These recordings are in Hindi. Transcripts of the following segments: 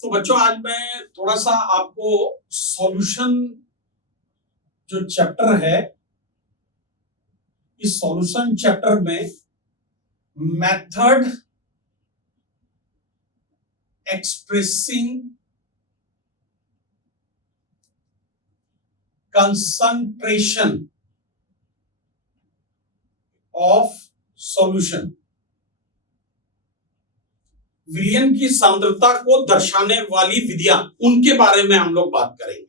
तो बच्चों आज मैं थोड़ा सा आपको सॉल्यूशन जो चैप्टर है, इस सॉल्यूशन चैप्टर में method expressing concentration of solution, विलयन की सांद्रता को दर्शाने वाली विधियां, उनके बारे में हम लोग बात करेंगे।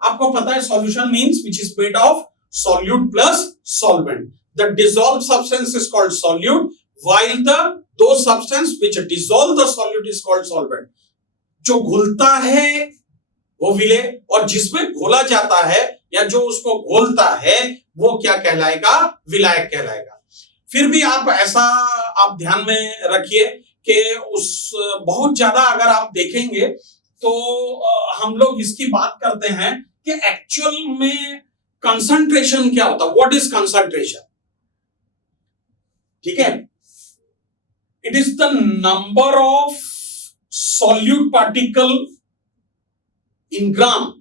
आपको पता है solution means which is made of solute plus solvent. The dissolved substance is called solute while the दो substance which dissolve the solute is called solvent. जो घुलता है वो विलेय, और जिसमें घोला जाता है या जो उसको घोलता है वो क्या कहलाएगा? विलायक कहलाएगा। फिर भी आप ऐसा आप ध्यान में रखिए कि उस बहुत ज्यादा अगर आप देखेंगे तो हम लोग इसकी बात करते हैं कि एक्चुअल में कंसंट्रेशन क्या होता है, व्हाट इज कंसंट्रेशन। ठीक है, it is the number of solute particle in gram.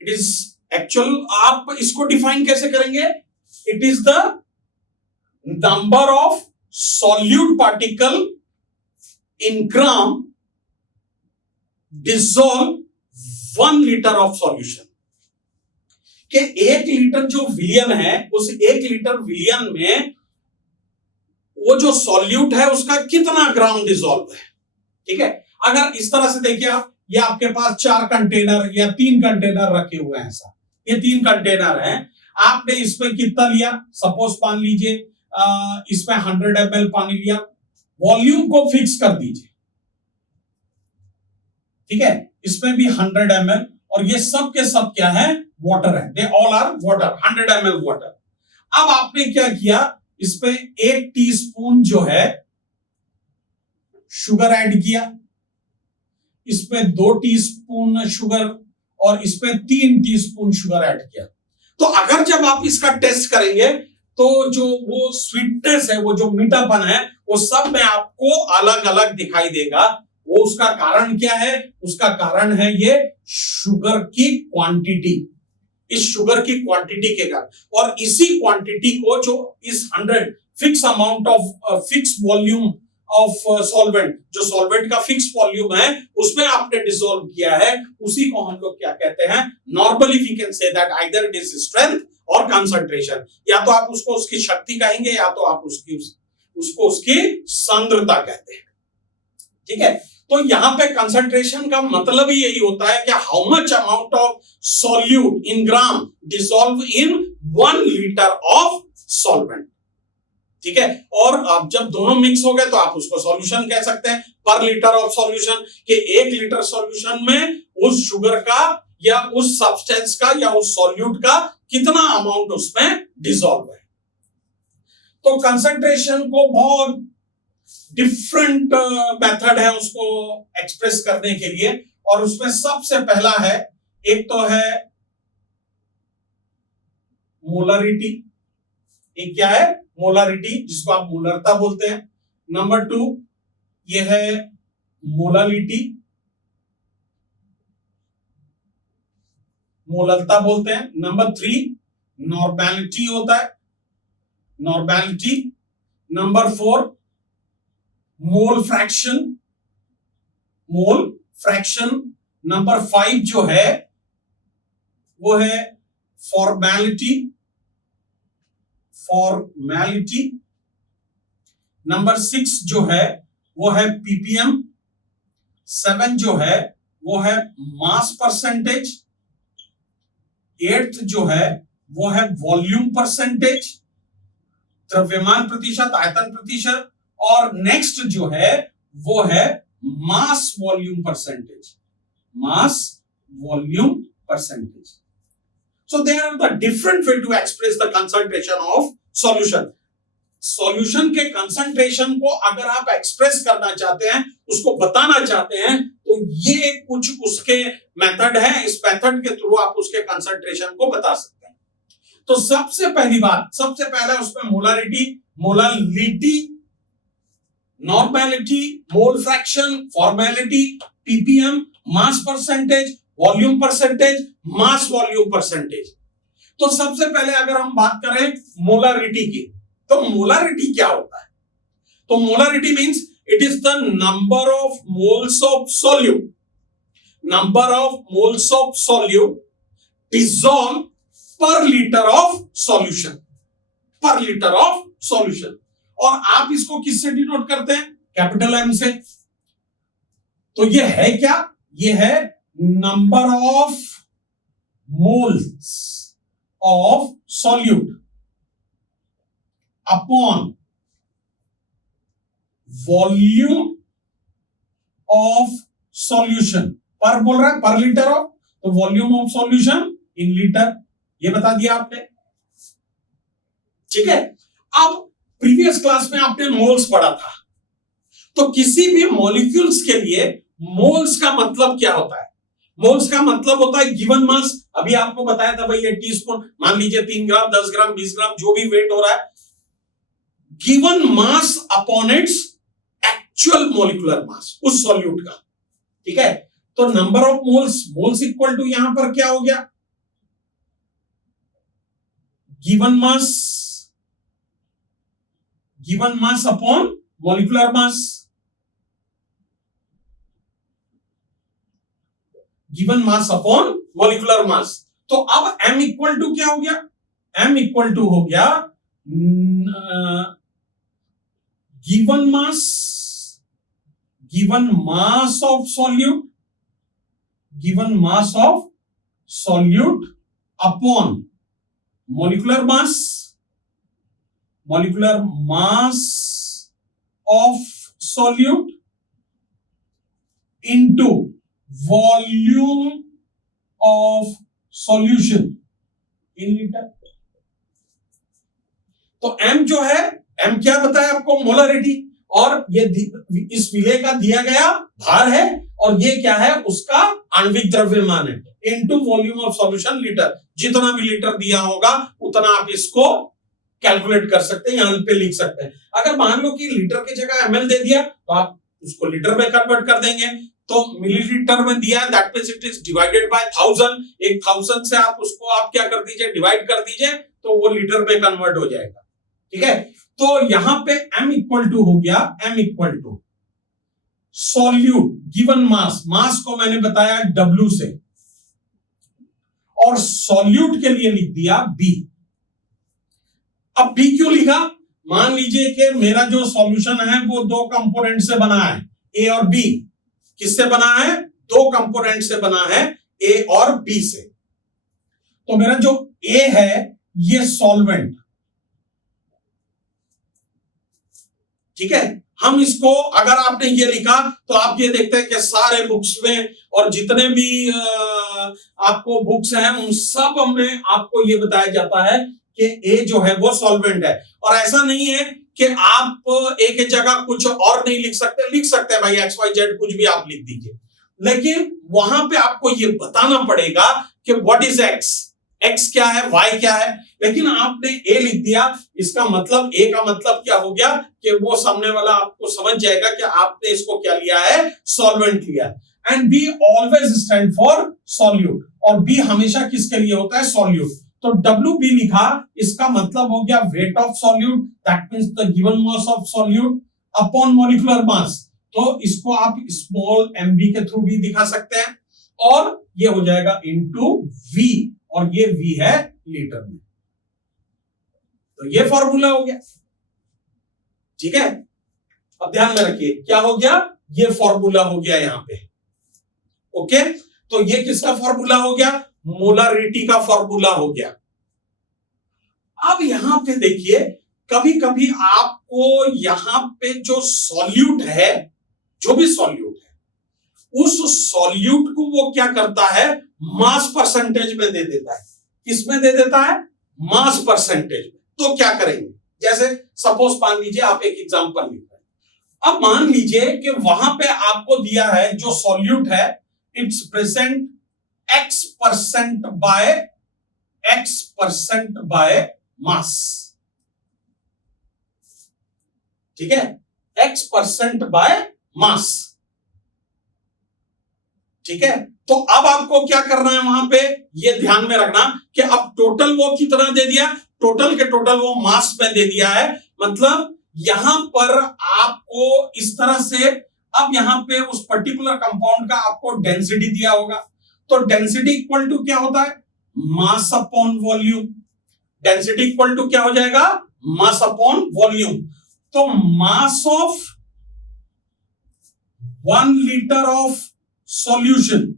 It is actual, आप इसको डिफाइन कैसे करेंगे? It is the number of solute particle in gram dissolve 1 litre of solution. कि 1 लीटर जो विलियन है, उस 1 लीटर विलियन में वो जो सॉल्यूट है उसका कितना ग्राम डिसॉल्व है। ठीक है, अगर इस तरह से देखिए आप, ये आपके पास 4 कंटेनर या 3 कंटेनर रखे हुए हैं, ऐसा ये 3 कंटेनर हैं। आपने इसमें कितना लिया? सपोज मान लीजिए इसमें 100 ml पानी लिया, वॉल्यूम को फिक्स कर दीजिए। ठीक है, इसमें भी 100 ml, और ये सब के सब क्या है? वाटर है। They all are water, 100 ml water. अब आपने क्या किया? इसमें 1 टीस्पून जो है शुगर ऐड किया, इसमें 2 टीस्पून शुगर, और इसमें 3 टीस्पून शुगर ऐड किया। तो अगर जब आप इसका टेस्ट करेंगे तो जो वो स्वीटनेस है, वो जो मीठापन है, वो सब में आपको अलग अलग दिखाई देगा। वो उसका कारण क्या है? उसका कारण है ये शुगर की क्वांटिटी। इस शुगर की क्वांटिटी के कारण, और इसी क्वांटिटी को जो इस 100 fix amount of fix volume of solvent, जो सॉल्वेंट का फिक्स वॉल्यूम है, उसमें आपने डिसॉल्व किया है, उसी को हम लोग क्या कहते हैं? Normally we can say that either it is strength और कंसंट्रेशन। या तो आप उसको उसकी शक्ति कहेंगे, या तो आप उसको उसकी सांद्रता कहते हैं। ठीक है, तो यहां पे कंसंट्रेशन का मतलब ही यही होता है कि how much amount of solute in gram dissolve in 1 litre of solvent. ठीक है, और अब जब दोनों मिक्स हो गए तो आप उसको सॉल्यूशन कह सकते हैं, पर लीटर ऑफ सॉल्यूशन। कि 1 लीटर सॉल्यूशन में उस शुगर का या उस सब्सटेंस का या उस सॉल्यूट का कितना अमाउंट उसमें डिसॉल्व है। तो कंसंट्रेशन को बहुत डिफरेंट मेथड है उसको एक्सप्रेस करने के लिए, और उसमें सबसे पहला है, एक तो है मोलरिटी। एक क्या है? मोलरिटी, जिसको आप मोलरता बोलते हैं। नंबर 2 ये है मोलालिटी, मोलरता बोलते हैं। नंबर 3 नॉर्मेलिटी होता है, normality. Number 4 mole fraction, mole fraction. Number 5 जो है वो है फॉर्मेलिटी, फॉर्मेलिटी। नंबर 6 जो है वो है पीपीएम। 7 जो है वो है मास परसेंटेज। 8th जो है वो है वॉल्यूम परसेंटेज, द्रव्यमान प्रतिशत, आयतन प्रतिशत। और नेक्स्ट जो है वो है mass volume percentage, mass volume percentage. So there are the different way to express the concentration of solution. Solution के कंसंट्रेशन को अगर आप एक्सप्रेस करना चाहते हैं, उसको बताना चाहते हैं, तो ये कुछ उसके मेथड है। इस मेथड के थ्रू आप उसके कंसंट्रेशन को बता सकते हैं। तो सबसे पहली बात, सबसे पहला उसमें molarity, molality. Normality, mole fraction, formality, ppm, mass percentage, volume percentage, mass volume percentage. तो सबसे पहले अगर हम बात करें मोलारिटी की, तो मोलारिटी क्या होता है? तो molarity means it is the number of moles of solute, number of moles of solute dissolve पर लीटर ऑफ सॉल्यूशन, पर लीटर ऑफ सॉल्यूशन। और आप इसको किससे डिनोट करते हैं? कैपिटल एम से। तो ये है क्या? ये है number of moles of solute upon volume of solution. पर बोल रहा है पर लीटर ऑफ, तो volume of solution in litre, ये बता दिया आपने। ठीक है। अब प्रीवियस क्लास में आपने मोल्स पढ़ा था, तो किसी भी मॉलिक्यूल्स के लिए मोल्स का मतलब क्या होता है? मोल्स का मतलब होता है गिवन मास। अभी आपको बताया था भाई, ये टीस्पून, मान लीजिए 3 ग्राम, 10 ग्राम, 20 ग्राम, जो भी वेट हो रहा है, given mass upon its actual molecular mass उस सॉल्यूट का। ठीक है। तो number of moles, moles equal to यहां पर क्या हो गया? Given mass upon molecular mass, given mass upon molecular mass. तो अब m इक्वल टू क्या हो गया? m इक्वल टू हो गया given mass of solute, given mass of solute upon molecular mass of solute into volume of solution in liter। तो m जो है, m क्या बताया आपको? मोलरिटी। और ये इस विलेय का दिया गया भार है, और ये क्या है? उसका आणविक द्रव्यमान है, into volume of solution litre. जितना भी लीटर दिया होगा उतना आप इसको कैलकुलेट कर सकते हैं, यहां पे लिख सकते हैं। अगर मान लो कि लीटर की जगह ml दे दिया, तो आप उसको लीटर में कन्वर्ट कर देंगे। तो मिलीलीटर में दिया, that means it is divided by 1000। 1000 से आप उसको आप क्या कर दीजिए? डिवाइड कर दीजिए, तो वो लीटर में कन्वर्ट हो जाएगा। ठीक है। तो यहां पे m इक्वल टू हो गया, m equal to solute given mass, mass को मैंने बताया W से, और सॉल्यूट के लिए लिख दिया B। अब B क्यों लिखा? मान लीजिए कि मेरा जो सॉल्यूशन है वो 2 कंपोनेंट से बना है, A और B। किससे बना है? 2 कंपोनेंट से बना है, A और B से। तो मेरा जो A है ये सॉल्वेंट, ठीक है। हम इसको, अगर आपने ये लिखा तो आप ये देखते हैं कि सारे बुक्स में और जितने भी आपको बुक्स हैं उन सब में आपको ये बताया जाता है कि ए जो है वो सॉल्वेंट है। और ऐसा नहीं है कि आप ए की जगह कुछ और नहीं लिख सकते, लिख सकते हैं भाई, XYZ कुछ भी आप लिख दीजिए, लेकिन वहां पे आपको ये बताना पड़ेगा कि व्हाट इज एक्स क्या है, वाई क्या है। लेकिन आपने ए लिख दिया, इसका मतलब ए का मतलब क्या हो गया कि वो सामने वाला आपको समझ जाएगा कि आपने इसको क्या लिया है? सॉल्वेंट लिया। And be always stand for solute, और बी हमेशा किसके लिए होता है? सॉल्यूट। तो WB लिखा, इसका मतलब हो गया weight of solute, that means the given mass of solute upon molecular mass. तो इसको आप स्मॉल mb के थ्रू भी दिखा सकते हैं, और ये हो जाएगा इनटू V, और ये V है लीटर में। तो ये फॉर्मूला हो गया। ठीक है। अब ध्यान में रखिए क्या हो गया? ये फॉर्मूला हो गया यहां पे। ओके। तो ये किसका फॉर्मूला हो गया? मोलारिटी का फॉर्मूला हो गया। अब यहां पे देखिए, कभी कभी आपको यहां पे जो सॉल्यूट है, जो भी सॉल्यूट है, उस सॉल्यूट को वो क्या करता है? मास परसेंटेज में दे देता है। किसमें दे देता है? मास परसेंटेज में। तो क्या करेंगे? जैसे सपोज मान लीजिए आप एक एग्जांपल लिख रहे हैं। अब मान लीजिए कि वहां पे आपको दिया है जो सॉल्यूट है, it's present X% by mass. ठीक है। x% by mass. ठीक है, तो अब आपको क्या करना है वहां पे, ये ध्यान में रखना कि अब टोटल वो कितना दे दिया, टोटल के टोटल वो मास में दे दिया है। मतलब यहां पर आपको इस तरह से, अब यहां पे उस पर्टिकुलर कंपाउंड का आपको डेंसिटी दिया होगा, तो डेंसिटी इक्वल टू क्या होता है, mass upon volume. Density equal to क्या हो जाएगा, मास अपॉन वॉल्यूम। तो mass of 1 litre of solution,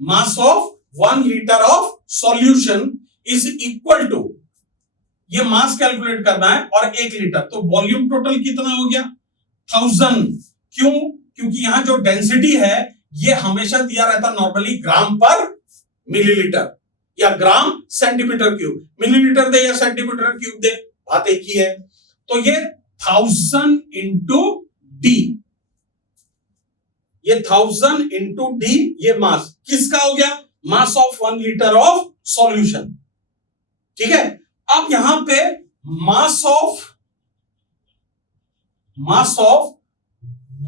mass of 1 litre of solution is equal to, ये मास कैलकुलेट करना है और 1 लीटर, तो वॉल्यूम टोटल कितना हो गया 1000। क्यों, क्योंकि यहां जो डेंसिटी है ये हमेशा दिया रहता नॉर्मली ग्राम पर मिलीलीटर या ग्राम सेंटीमीटर क्यूब, मिलीलीटर दे या सेंटीमीटर क्यूब दे, बात एक ही है। तो ये 1000 इंटू डी, ये 1000 इंटू डी, ये मास किसका हो गया, मास ऑफ 1 लीटर ऑफ सॉल्यूशन। ठीक है, अब यहां पे मास of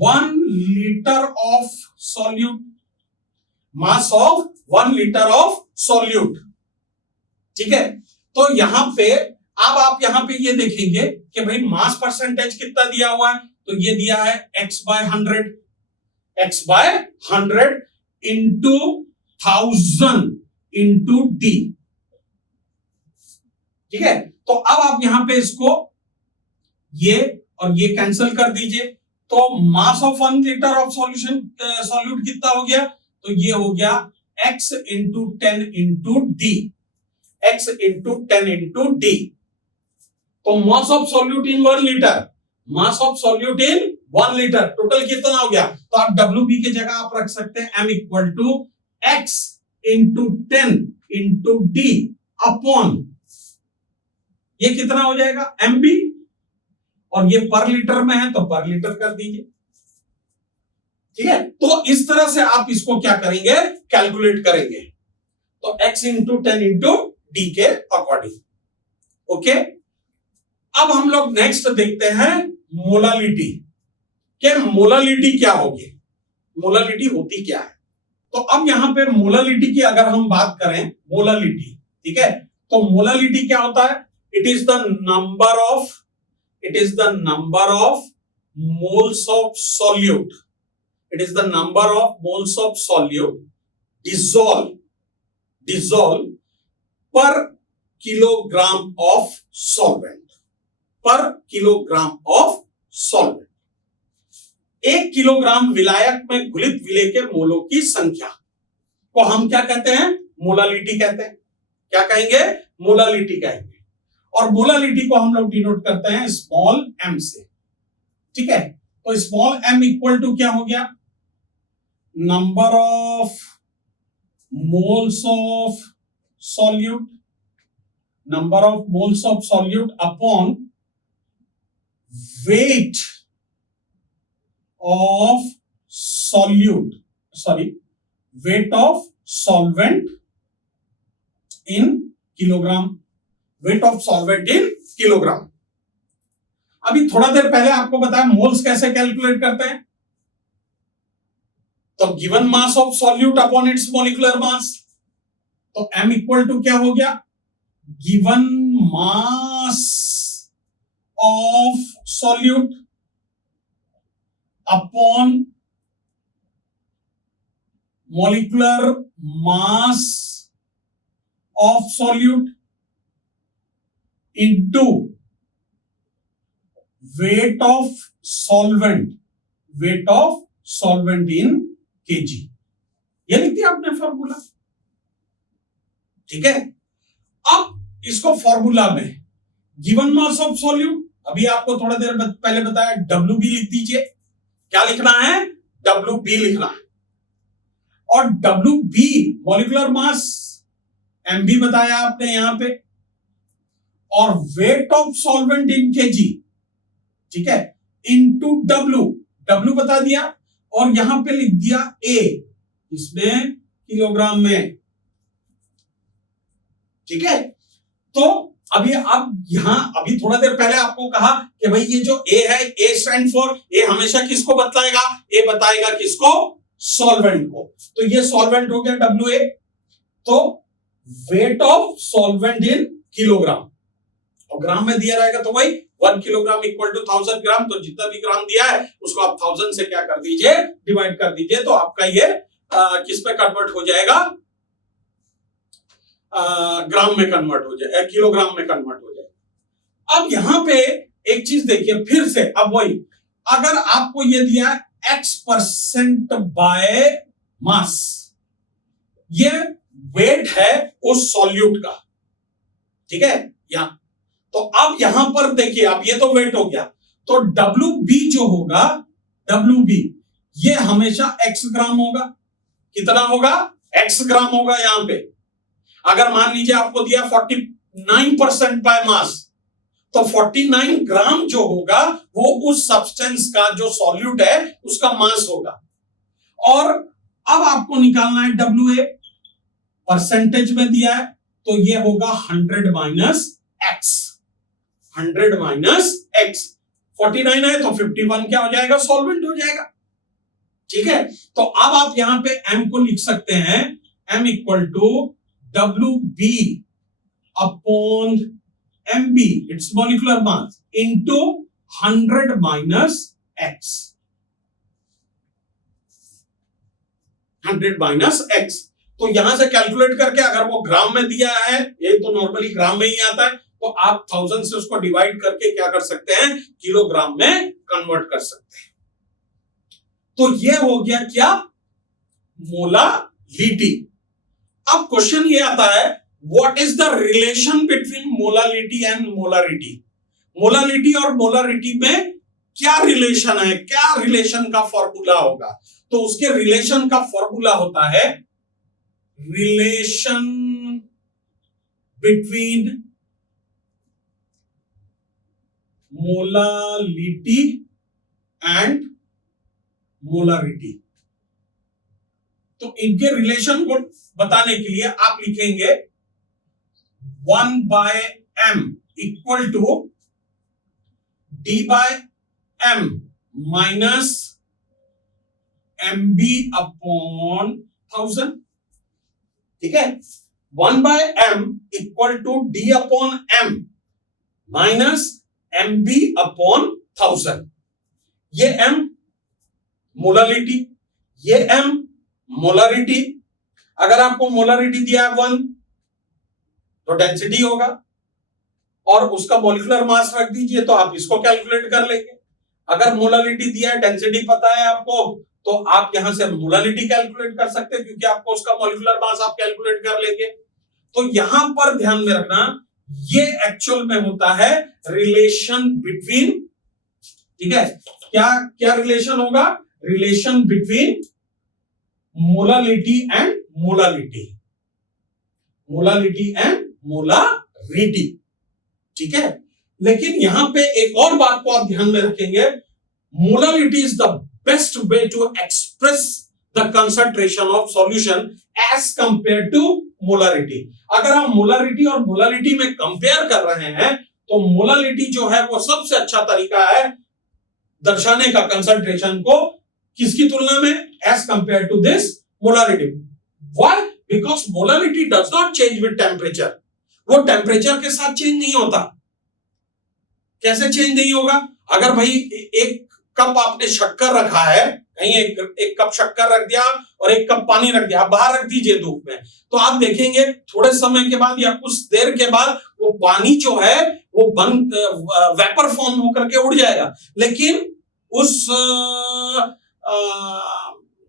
1 litre of solute, mass of 1 litre of solute. ठीक है, तो यहां पे अब आप यहां पे ये देखेंगे कि भाई मास परसेंटेज कितना दिया हुआ है, तो ये दिया है x/100, x/100 into 1000 into D. ठीक है, तो अब आप यहां पे इसको ये और ये कैंसिल कर दीजिए, तो mass of 1 litre of solution solute कितना हो गया, तो ये हो गया x into 10 into d, x into 10 into d. तो mass of solute in 1 litre, mass of solute in 1 litre total कितना हो गया, तो आप WB की जगह आप रख सकते हैं m equal to x into 10 into D upon, ये कितना हो जाएगा MB, और ये पर लीटर में है तो पर लीटर कर दीजिए। ठीक है, तो इस तरह से आप इसको क्या करेंगे, कैलकुलेट करेंगे, तो x इंटू 10 इंटू डी के अकॉर्डिंग। ओके, अब हम लोग नेक्स्ट देखते हैं मोलालिटी, कि मोलालिटी क्या होगी, मोलालिटी होती क्या है। तो अब यहां पे मोलालिटी की अगर हम बात करें, मोलालिटी, ठीक है, तो मोलालिटी क्या होता है, it is the number of moles of solute, it is the number of moles of solute dissolve per kilogram of solvent, per kilogram of solvent। 1 kilogram विलायक में घुलित विलेय के मोलों की संख्या को हम क्या कहते हैं, मोलालिटी कहते हैं। क्या कहेंगे, मोलालिटी कहेंगे, और मोलालिटी को हम लोग डिनोट करते हैं स्मॉल m से। ठीक है, तो स्मॉल m इक्वल टू क्या हो गया, number of moles of solute, number of moles of solute upon weight of solute, sorry weight of solvent in kilogram, weight of solvent in kilogram. अभी थोड़ा देर पहले आपको बताया मोल्स कैसे कैलकुलेट करते हैं, तो given mass of solute upon it's molecular mass, तो m इक्वल टू क्या हो गया, given mass of solute upon molecular mass of solute into weight of solvent, weight of solvent in KG. ये लिख दिया आपने फॉर्मूला। ठीक है, अब इसको फॉर्मूला में गिवन मास ऑफ सॉल्यूट, अभी आपको थोड़ा देर पहले बताया WB लिख दीजिए। क्या लिखना है, WB लिखना है, और WB मॉलिक्यूलर मास MB बताया आपने यहां पे, और weight of solvent in KG, ठीक है, इनटू W बता दिया, और यहां पे लिख दिया A, इसमें किलोग्राम में। ठीक है, तो अब यहां अभी थोड़ा देर पहले आपको कहा कि भाई ये जो ए है, ए स्टैंड फॉर, ए हमेशा किसको बतलाएगा? ए बताएगा किसको? सॉल्वेंट को। तो ये सॉल्वेंट हो गया WA। तो weight of solvent in kilogram, और ग्राम में दिया रहेगा तो भाई 1 किलोग्राम इक्वल टू 1000 ग्राम। तो जितना भी ग्राम दिया है उसको आप 1000 से क्या कर दीजिए? डिवाइड कर दीजिए। तो आपका ये किस पे कन्वर्ट हो जाएगा? ग्राम में कन्वर्ट हो जाएगा, किलोग्राम में कन्वर्ट हो जाएगा। अब यहां पे एक चीज देखिए फिर से, अब वही, अगर आपको ये दिया X% बाय मास, ये वेट है उस सॉल्यूट का, ठीक है यहां। तो अब यहां पर देखिए, अब ये तो वेट हो गया, तो WB जो होगा, WB ये हमेशा X ग्राम होगा। कितना होगा? X ग्राम होगा यहां पे। अगर मान लीजिए आपको दिया 49% बाय मास, तो 49 ग्राम जो होगा वो उस सब्सटेंस का जो सॉल्यूट है उसका मास होगा। और अब आपको निकालना है WA, परसेंटेज में दिया है, तो ये होगा 100 माइनस X। 100 माइनस X, 49 है तो 51 क्या हो जाएगा? सॉल्वेंट हो जाएगा, ठीक है। तो अब आप यहां पे M को लिख सकते हैं, M equal to WB upon MB, it's molecular mass, into 100 minus X। 100 minus X। तो यहां से कैलकुलेट करके अगर वो ग्राम में दिया है, ये तो नॉर्मली ग्राम में ही आता है, तो आप 1000 से उसको डिवाइड करके क्या कर सकते हैं? किलोग्राम में कन्वर्ट कर सकते हैं। तो ये हो गया क्या? मोलालिटी। अब क्वेश्चन ये आता है, what is the relation between molality and molarity? Molality और मोलारिटी में क्या रिलेशन है? क्या रिलेशन का फॉर्मूला होगा? तो उसके रिलेशन का फॉर्मूला होता है relation between molality and molarity. तो इनके रिलेशन को बताने के लिए आप लिखेंगे 1/m equal to D/m minus MB upon 1000, ठीक है। 1/m equal to D upon M minus MB upon 1000। ये M मोलालिटी, ये M मोलारिटी। अगर आपको मोलारिटी दिया है 1 तो डेंसिटी होगा, और उसका मॉलिक्यूलर मास रख दीजिए तो आप इसको कैलकुलेट कर लेंगे। अगर मोलालिटी दिया है, डेंसिटी पता है आपको, तो आप यहां से मोलालिटी कैलकुलेट कर सकते हैं, क्योंकि आपको उसका मॉलिक्यूलर मास आप कैलकुलेट कर लेंगे। तो यहां पर ध्यान में रखना, ये एक्चुअल में होता है रिलेशन बिटवीन, ठीक है। क्या क्या रिलेशन होगा? Relation between molality and molality, molality and molarity, ठीक है। लेकिन यहां पे एक और बात को आप ध्यान में रखेंगे, molality is the best way to express the concentration of solution as compare to molarity. अगर आप मोलारिटी और मोलालिटी में कंपेयर कर रहे हैं, तो मोलालिटी जो है वो सबसे अच्छा तरीका है दर्शाने का कंसंट्रेशन को, किसकी तुलना में? As compare to this molarity. Why? Because molarity does not change with temperature. वो टेम्परेचर के साथ चेंज नहीं होता। कैसे चेंज नहीं होगा? अगर भाई एक कप आपने शक्कर रखा है, कहीं एक कप शक्कर रख दिया और एक कप पानी रख दिया, आप बाहर रख दीजिए धूप में, तो आप देखेंगे थोड़े समय के बाद या कुछ देर के बाद वो पानी जो है वो वेपर फॉर्म होकर के उड़ जाएगा। लेकिन उस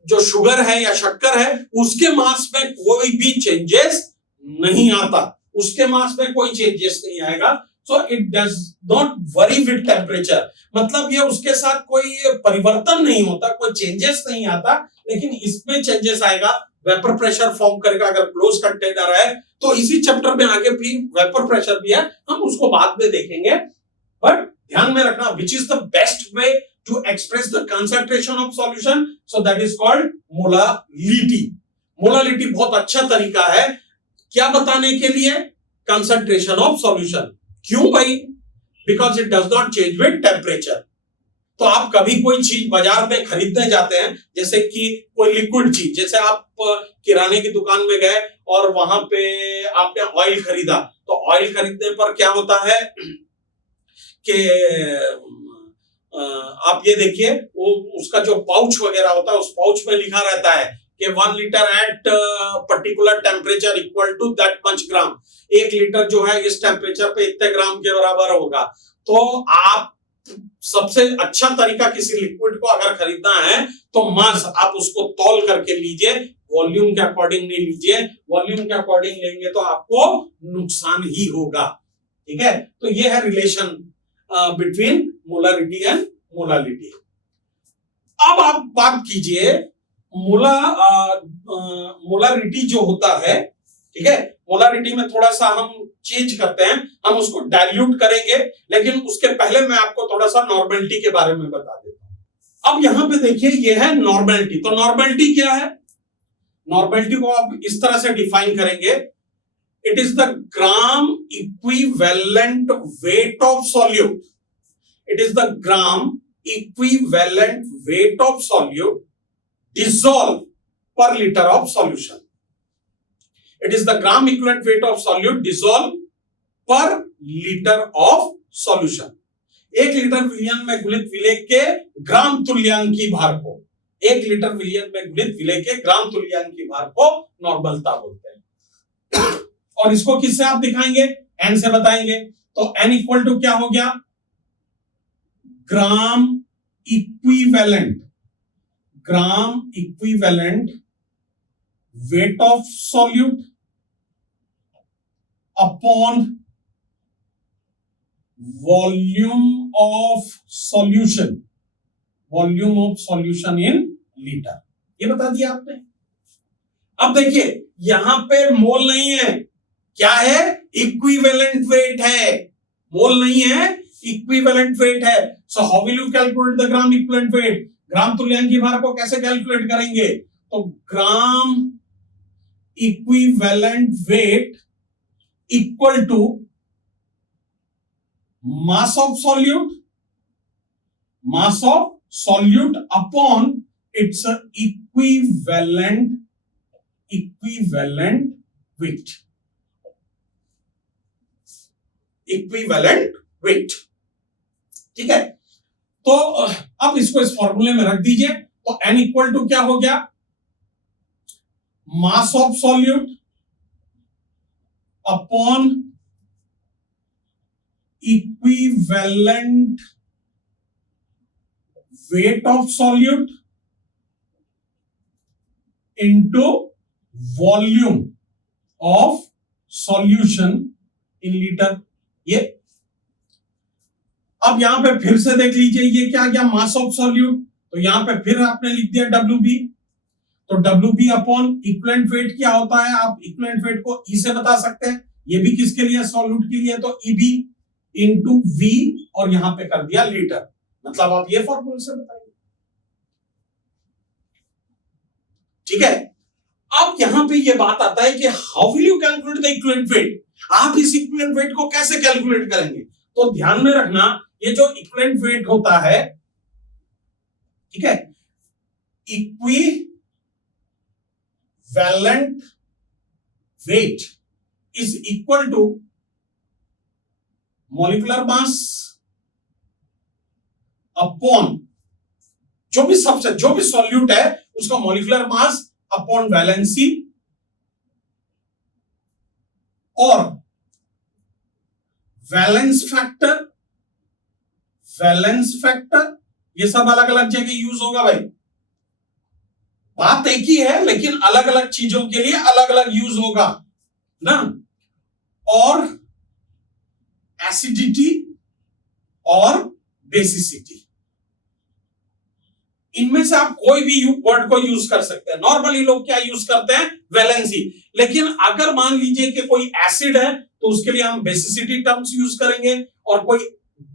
जो शुगर है या शक्कर है, उसके मास में कोई भी चेंजेस नहीं आता, उसके मास में कोई चेंजेस नहीं आएगा। So it does not worry with temperature, मतलब ये उसके साथ कोई परिवर्तन नहीं होता, कोई चेंजेस नहीं आता। लेकिन इसमें चेंजेस आएगा, वेपर प्रेशर फॉर्म करेगा। अगर क्लोज कंटेनर है तो इसी चैप्टर में आगे भी वेपर प्रेशर भी है, हम उसको बाद में देखेंगे। बट ध्यान में रखना, which is the best way to express the concentration of solution, so that is called molality. Molality बहुत अच्छा तरीका है क्या बताने के लिए? Concentration of solution. क्यों भाई? Because it does not change with temperature. तो आप कभी कोई चीज बाजार में खरीदने जाते हैं, जैसे कि कोई लिक्विड चीज, जैसे आप किराने की दुकान में गए और वहां पे आपने ऑयल खरीदा, तो ऑयल खरीदने पर क्या होता है कि आप ये देखिए, वो उसका जो पाउच वगैरह होता है, उस पाउच में लिखा रहता है कि 1 litre at particular temperature equal to that much gram. 1 litre जो है इस टेम्परेचर पे इतने ग्राम के बराबर होगा। तो आप सबसे अच्छा तरीका किसी लिक्विड को अगर खरीदना है तो मास आप उसको तौल करके लीजिए, वॉल्यूम के अकॉर्डिंग नहीं लीजिए। वॉल्यूम के अकॉर्डिंग लेंगे तो आपको नुकसान ही होगा। ठीक है, तो ये है relation between molarity and molality. अब आप बात कीजिए मोलारिटी जो होता है, ठीक है, मोलारिटी में थोड़ा सा हम चेंज करते हैं, हम उसको डाइल्यूट करेंगे, लेकिन उसके पहले मैं आपको थोड़ा सा नॉर्मेलिटी के बारे में बता देता हूं। अब यहां पे देखिए, ये है नॉर्मेलिटी। तो नॉर्मेलिटी क्या है? नॉर्मेलिटी को आप इस तरह से डिफाइन करेंगे, it is the gram equivalent weight of solute. It is the gram equivalent weight of solute dissolved per liter of solution. It is the gram equivalent weight of solute dissolved per liter of solution. 1 litre विलयन में घुलित विलेय के ग्राम तुल्यांकी भार को, 1 लीटर विलयन में घुलित विलेय के ग्राम तुल्यांकी भार को नॉर्मलता बोलते हैं। और इसको किससे आप दिखाएंगे? n से बताएंगे। तो n इक्वल टू क्या हो गया? Gram equivalent weight of solute upon volume of solution in liter। ये बता दिया आपने। अब देखिए, यहां पे मोल नहीं है, क्या है? इक्विवेलेंट वेट है, मोल नहीं है, इक्विवेलेंट वेट है। So how will you calculate the gram equivalent weight? Gram तुल्यांकी भार को कैसे कैलकुलेट करेंगे? तो gram equivalent weight equal to mass of solute upon its equivalent weight. ठीक है, तो अब इसको इस फॉर्मूले में रख दीजिए। तो n इक्वल टू क्या हो गया? मास of solute upon equivalent weight of solute into volume of solution in litre. ये अब यहां पे फिर से देख लीजिए, ये क्या गया? मास ऑफ सॉल्यूट। तो यहां पे फिर आपने लिख दिया WB। तो WB अपॉन इक्विवेलेंट वेट क्या होता है? आप इक्विवेलेंट वेट को E से बता सकते हैं। ये भी किसके लिए? सॉल्यूट के लिए। तो EB इंटू V, और यहां पे कर दिया लीटर। मतलब आप ये फॉर्मूले से बताइए। ठीक है, अब यहां पे ये बात आता है कि how will you calculate the equivalent weight? आप इस इक्विवेलेंट वेट को कैसे कैलकुलेट करेंगे? तो ध्यान में रखना, ये जो इक्विवेलेंट वेट होता है, ठीक है, equivalent weight is equal to molecular mass upon जो भी सॉल्यूट है उसका मॉलिक्यूलर मास अपॉन वैलेंसी, और वैलेंस फैक्टर ये सब अलग अलग जगह यूज होगा भाई। बात एक ही है, लेकिन अलग अलग चीजों के लिए अलग अलग यूज होगा ना। और एसिडिटी और बेसिसिटी, इनमें से आप कोई भी वर्ड को यूज कर सकते हैं। नॉर्मली लोग क्या यूज करते हैं? वैलेंसी। लेकिन अगर मान लीजिए कि कोई एसिड है तो उसके लिए हम बेसिसिटी टर्म्स यूज करेंगे, और कोई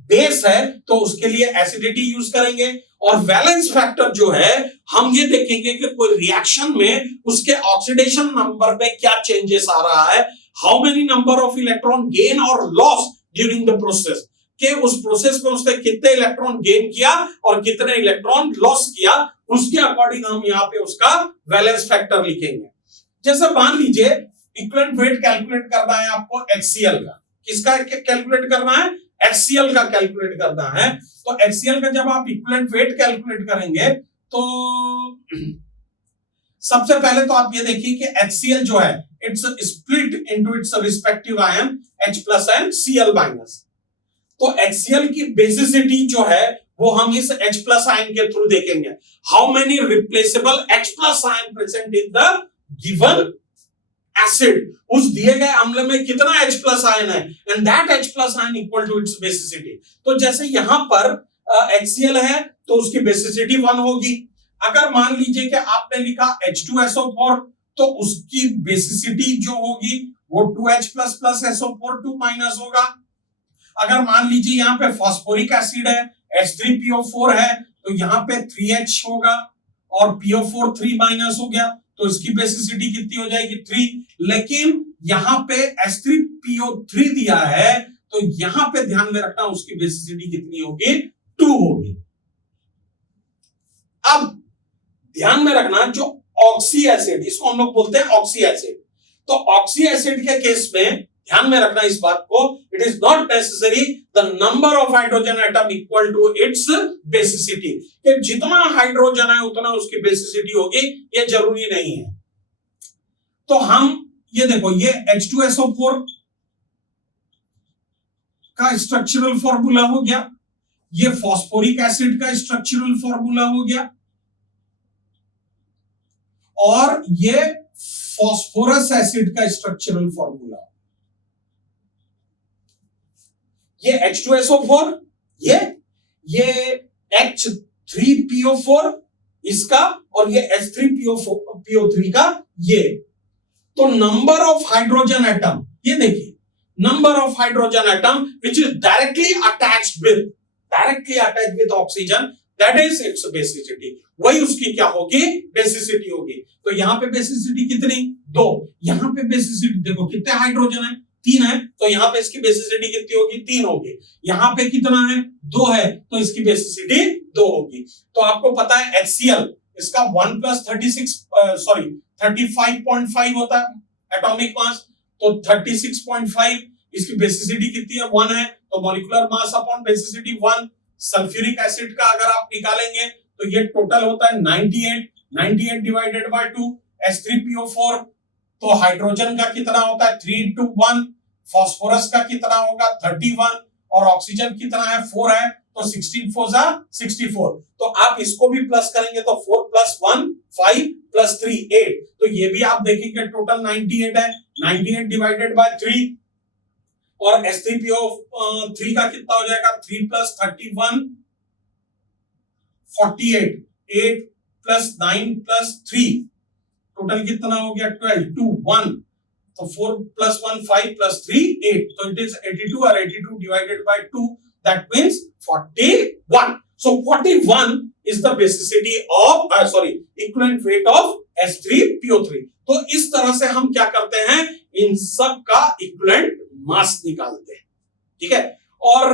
बेस है तो उसके लिए एसिडिटी यूज करेंगे। और वैलेंस फैक्टर जो है, हम ये देखेंगे कि कोई रिएक्शन में उसके ऑक्सीडेशन नंबर में क्या चेंजेस आ रहा है, how many number of electron gain और लॉस ड्यूरिंग द प्रोसेस, कि उस प्रोसेस में उसने कितने इलेक्ट्रॉन गेन किया और कितने इलेक्ट्रॉन लॉस किया, उसके अकॉर्डिंग हम यहाँ पे उसका वैलेंस फैक्टर लिखेंगे। जैसे मान लीजिए इक्विवेलेंट वेट कैलकुलेट करना है आपको HCl का, किसका कैलकुलेट करना है, HCl का कैलकुलेट करना है। तो HCl का जब आप इक्विवेलेंट वेट कैलकुलेट करेंगे तो सबसे पहले तो आप ये देखिए कि HCl जो है it's split into its respective ion H+ and Cl-। तो HCl की बेसिसिटी जो है वो हम इस H+ आयन के थ्रू देखेंगे। How many replaceable H+ ion present in the given acid, उस दिए गए अम्ल में कितना H+ आयन है, and that H+ ion equal to its basicity. तो जैसे यहां पर HCl है तो उसकी बेसिसिटी 1 होगी। अगर मान लीजिए कि आपने लिखा H2SO4 तो उसकी बेसिसिटी जो होगी वो 2H+ + SO4 2- होगा। अगर मान लीजिए यहाँ पे फास्फोरिक एसिड है, H3PO4 है, तो यहाँ पे 3H होगा और PO4 3- हो गया, तो इसकी बेसिसिटी कितनी हो जाएगी 3। लेकिन यहाँ पे H3PO3 दिया है तो यहाँ पे ध्यान में रखना उसकी बेसिसिटी कितनी होगी 2 होगी। अब ध्यान में रखना जो ऑक्सी एसिड, इसको हम लोग बोलते हैं ऑक्सी एसिड, तो ऑक्सी एसिड के केस में ध्यान में रखना इस बात को, it is not necessary the number of hydrogen atom equal to its basicity, कि जितना हाइड्रोजन है उतना उसकी बेसिसिटी होगी, ये जरूरी नहीं है। तो हम ये देखो, ये H2SO4 का स्ट्रक्चरल फॉर्मूला हो गया, ये फास्फोरिक एसिड का स्ट्रक्चरल फॉर्मूला हो गया, और ये फास्फोरस एसिड का स्ट्रक्चरल फॉर्मूला। ये H2SO4, ये H3PO4 इसका, और ये H3PO3 का ये। तो नंबर ऑफ हाइड्रोजन एटम, ये देखिए number of hydrogen atom which is directly attached with oxygen, that is it's basicity, वही उसकी क्या होगी बेसिसिटी होगी। तो यहाँ पे बेसिसिटी कितनी 2, यहाँ पे बेसिसिटी देखो कितने हाइड्रोजन है 3 है, तो यहाँ पे इसकी बेसिसिटी कितनी होगी 3 होगी। यहाँ पे कितना है 2 है, तो इसकी बेसिसिटी 2 होगी। तो आपको पता है HCl इसका 1 + 35.5 होता है एटॉमिक मास, तो 36.5 इसकी बेसिसिटी कितनी है 1 है, तो molecular mass upon basicity 1। Sulphuric acid का अगर आप निकालेंगे तो ये टोटल होता है 98 डिवाइडेड बाय 2 H3PO4, तो हाइड्रोजन का कितना होता है 3:1, फास्फोरस का कितना होगा 31, और ऑक्सीजन कितना है 4 है, तो 16 4 64। तो आप इसको भी प्लस करेंगे तो 4 + 1 5 + 3 8, तो ये भी आप देखेंगे टोटल 98 है, 98 डिवाइडेड बाय 3, और H3PO3 का कितना हो जाएगा 3 + 31 48, 8 + 9 + 3 टोटल कितना हो गया 12 2 1, तो 4 + 1 5 + 3 8, तो इट इज 82, और 82 divided by 2 that means 41. So 41 is the basicity of equivalent weight of H3PO3. तो इस तरह से हम क्या करते हैं, इन सब का इक्विवेलेंट मास निकालते हैं, ठीक है। और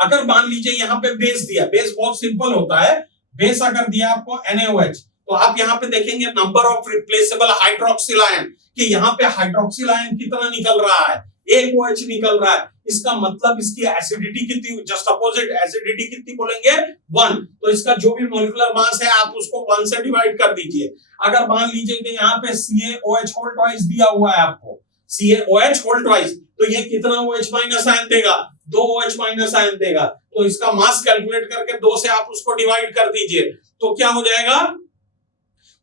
अगर मान लीजिए यहाँ पे बेस दिया, बेस बहुत सिंपल होता है, बेस अगर दिया आपको NaOH, तो आप यहाँ पे देखेंगे number of replaceable hydroxyl ion, कि यहाँ पे हाइड्रोक्सिल आयन कितना निकल रहा है 1 OH निकल रहा है, इसका मतलब इसकी एसिडिटी कितनी, जस्ट अपोजिट एसिडिटी कितनी बोलेंगे 1, तो इसका जो भी मॉलिक्यूलर मास है आप उसको 1 से डिवाइड कर दीजिए। अगर मान लीजिए कि यहाँ पे CaOH होल ट्वाइस दिया हुआ है आपको, CaOH होल ट्वाइस, तो ये कितना OH- आयन देगा 2 OH- आयन देगा, तो इसका मास कैलकुलेट करके 2 से आप उसको डिवाइड कर दीजिए, तो क्या हो जाएगा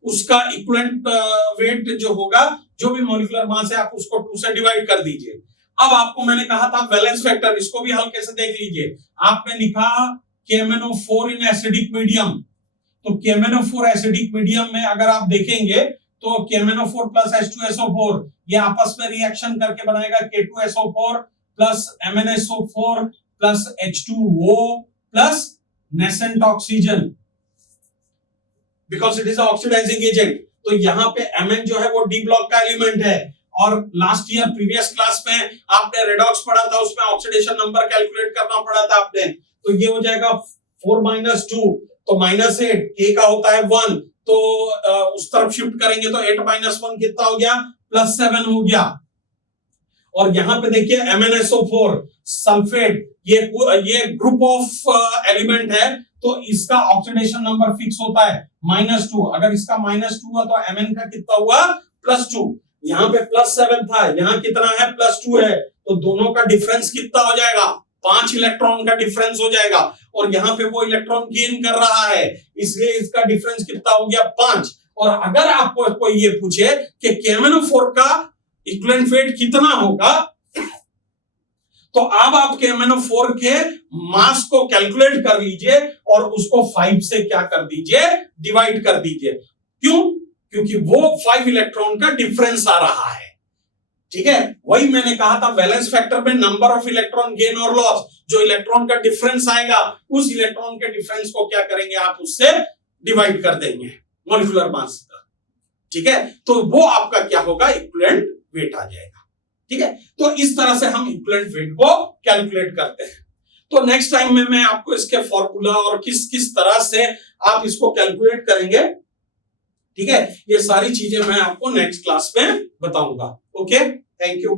उसका इक्विवेलेंट वेट जो होगा, जो भी मॉलिक्यूलर मास है आप उसको 2 से डिवाइड कर दीजिए। अब आपको मैंने कहा था बैलेंस फैक्टर, इसको भी हल्के से देख लीजिए। आपने लिखा KMnO4 इन एसिडिक मीडियम, तो KMnO4 एसिडिक मीडियम में अगर आप देखेंगे तो KMnO4 + H2SO4 ये आपस में रिएक्शन करके बनाएगा K2SO4 + MnSO4 + H2O + nascent oxygen, because it is oxidising agent. तो यहाँ पे Mn जो है वो डी ब्लॉक का एलिमेंट है, और लास्ट ईयर प्रीवियस क्लास में आपने रेडॉक्स पढ़ा था, उसमें ऑक्सीडेशन नंबर कैलकुलेट करना पड़ा था आपने। तो ये हो जाएगा 4 - 2 तो -8, K का होता है 1, तो उस तरफ शिफ्ट करेंगे तो 8 - 1 कितना हो गया, +7 हो गया। और यहाँ पे देखिए MnSO4 सल्फेट, ये ग्रुप ऑफ एलिमेंट है, तो इसका ऑक्सीडेशन नंबर फिक्स होता है -2। अगर इसका -2 हुआ तो Mn का कितना हुआ, +2। यहाँ पे +7 था, यहाँ कितना है, +2 है, तो दोनों का डिफरेंस कितना हो जाएगा, 5 इलेक्ट्रॉन का डिफरेंस हो जाएगा। और यहाँ पे वो इलेक्ट्रॉन गेन कर रहा है, इसलिए इसका डिफरेंस कितना हो गया, 5। और अगर आपको कोई ये पूछे कि KMnO4 का इक्विवेलेंट वेट कितना होगा, तो आप KMnO4 के मास को कैलकुलेट कर लीजिए और उसको 5 से क्या कर दीजिए, डिवाइड कर दीजिए। क्यों? क्योंकि वो 5 इलेक्ट्रॉन का डिफरेंस आ रहा है। ठीक है, वही मैंने कहा था वैलेंस फैक्टर में नंबर ऑफ इलेक्ट्रॉन गेन और लॉस, जो इलेक्ट्रॉन का डिफरेंस आएगा उस इलेक्ट्रॉन के डिफरेंस को क्या करेंगे आप, उससे डिवाइड कर देंगे मॉलिक्यूलर मास का। ठीक है, तो वो आपका क्या होगा, इक्विवेलेंट वेट आ जाएगा। ठीक है, तो इस तरह से हम इक्विवेलेंट वेट को कैलकुलेट करते हैं। तो नेक्स्ट टाइम में मैं आपको इसके फॉर्मूला और किस किस तरह से आप इसको कैलकुलेट करेंगे, ठीक है, ये सारी चीजें मैं आपको नेक्स्ट क्लास में बताऊंगा। Okay, thank you.